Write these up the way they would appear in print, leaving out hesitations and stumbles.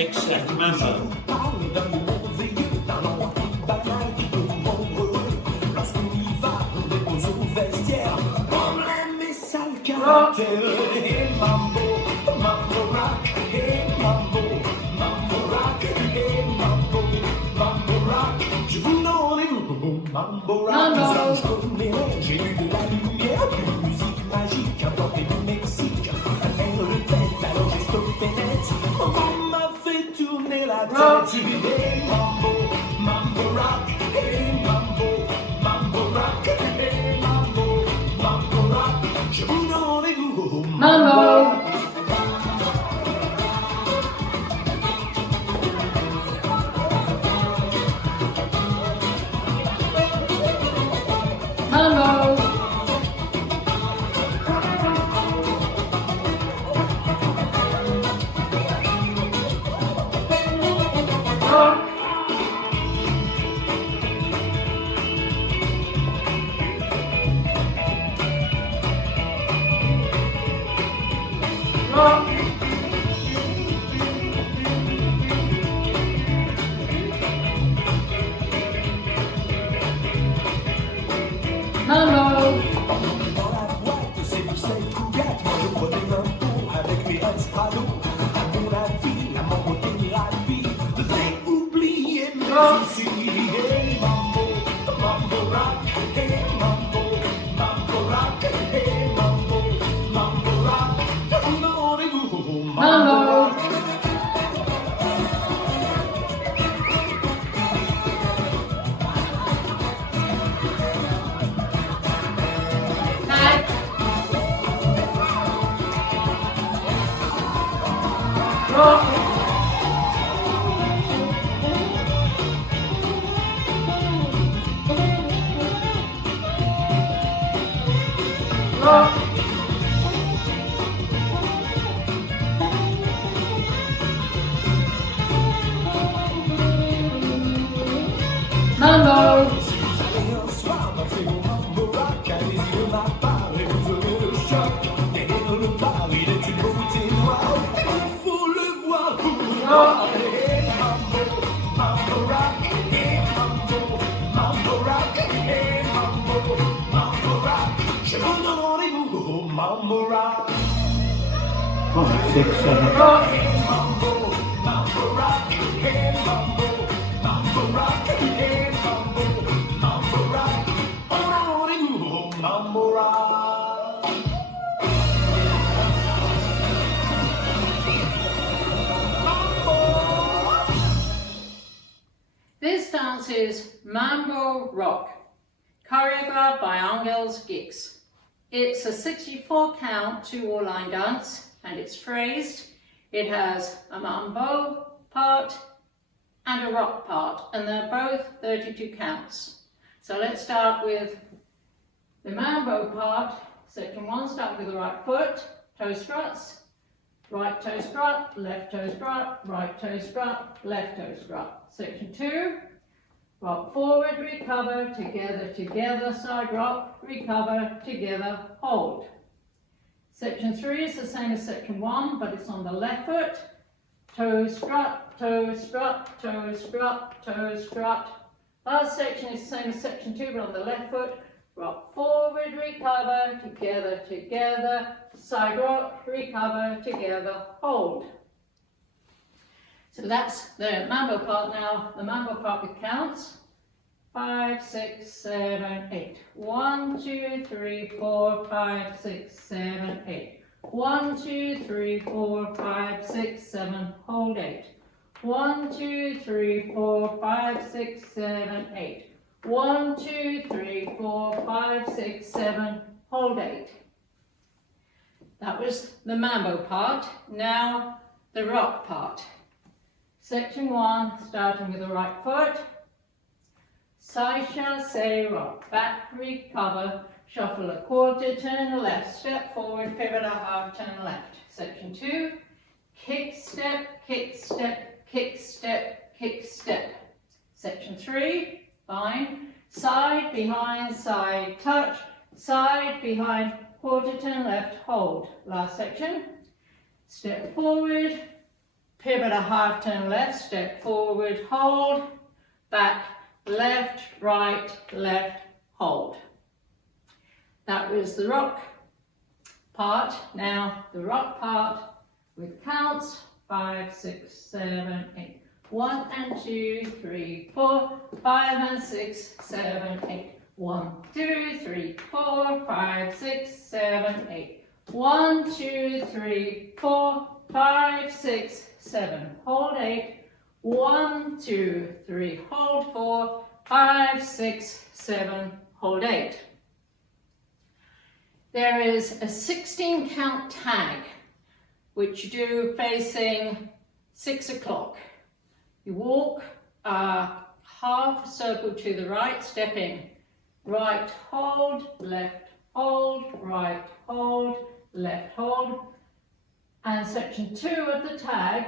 6 left Mambo. Rock. Hey Mambo, Mambo Rock. Hey Mambo, Mambo Rock. Hey Mambo, Mambo Rock. Je vous donne Mambo Rock. Mambo. Je connais, j'ai eu de la lumière, une musique magique importée du Mexique. Un air de tête, alors j'ai stoppé net. On m'a fait tourner la Rock. tête. Hey Mambo, Mambo Rock. Hey Mambo, Mambo Rock. Hey Mambo, Mambo Rock. Je vous donne Mambo. Mambo. Rock. Rock. Mambo. Dans la boîte, c'est du sel cougat. Moi je prenais un pot avec mes Espados. À mon avis, la mambo thérapie. J'ai oublié mes soucis. Hey Mambo, Mambo Rock. Hey Mambo, Mambo Rock. Hey Mambo, Mambo Rock. Rendez-vous, Mambo. Rock. Tag. Rock. Rock. Mambo. Si vous allez un soir danser au Mambo Rock, allez-y de ma part et vous aurez le choc. Derrière le bar, il est une beauté noire. Il faut le voir pour le voir. Hey Mambo, Mambo Rock. Hey Mambo, Mambo Rock. Hey Mambo, Mambo Rock. Je vous donne rendez-vous au Mambo Rock. 5, 6, 7. Rock. Hey Mambo, Mambo Rock. Hey Mambo, Mambo Rock. Hey Mambo, Mambo Rock. On a rendez-vous au Mambo Rock. This dance is Mambo Rock, choreographed by Angels Gix. It's a 64 count 2 line dance and it's phrased. It has a mambo part and a rock part, and they're both 32 counts. So let's start with the mambo part. Section 1, start with the right foot, toe struts, right toe strut, left toe strut, right toe strut, left toe strut. Section 2, rock forward, recover, together, together, side rock, recover, together, hold. Section 3 is the same as section 1, but it's on the left foot. Toe strut, toe strut, toe strut, toe strut. Last section is the same as section 2, but on the left foot. Rock forward, recover, together, together, side rock, recover, together, hold. So that's the mambo part now. The mambo part with counts. 5, 6, 7, 8. 1, 2, 3, 4, 5, 6, 7, 8. 1, 2, 3, 4, 5, 6, 7, hold 8. 1, 2, 3, 4, 5, 6, 7, 8. 1, 2, 3, 4, 5, 6, 7, hold 8. That was the mambo part. Now the rock part. Section 1, starting with the right foot. Sasha, say rock, back, recover, shuffle a quarter, turn left, step forward, pivot a half, turn left. Section 2, kick, step, kick, step, kick, step, kick, step. Section 3, fine, side, behind, side, touch, side, behind, quarter, turn left, hold. Last section, step forward, pivot a half turn left, step forward, hold, back, left, right, left, hold. That was the rock part. Now the rock part with counts, 5, 6, 7, 8. 1 and 2, 3, 4, 5 and 6, 7, 8. 1, 2, 3, 4, 5, 6, 7, 8. 1, 2, 3, 4, 5, 6, 7. Hold 8. 1, 2, 3, hold 4, 5, 6, 7, hold 8. There is a 16 count tag which you do facing 6 o'clock. You walk a half circle to the right, stepping right, hold, left, hold, right, hold, left, hold. And section 2 of the tag,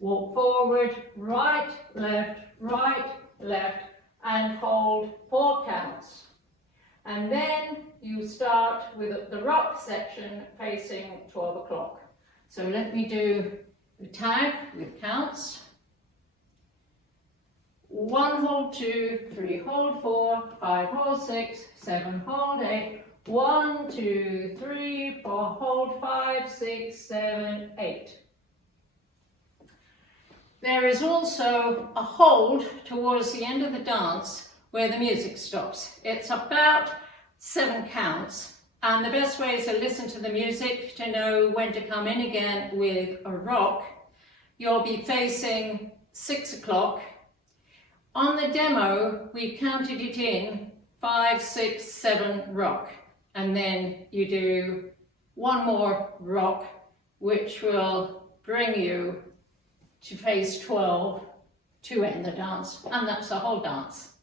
walk forward, right, left, and hold 4 counts. And then you start with the rock section facing 12 o'clock. So let me do the tag with counts. 1, hold 2, 3, hold 4, 5, hold 6, 7, hold 8, 1, 2, 3, 4, hold 5, 6, 7, 8. There is also a hold towards the end of the dance where the music stops. It's about 7 counts, and the best way is to listen to the music to know when to come in again with a rock. You'll be facing 6 o'clock. On the demo, we counted it in 5, 6, 7 rock, and then you do 1 more rock, which will bring you to face 12 to end the dance, and that's the whole dance.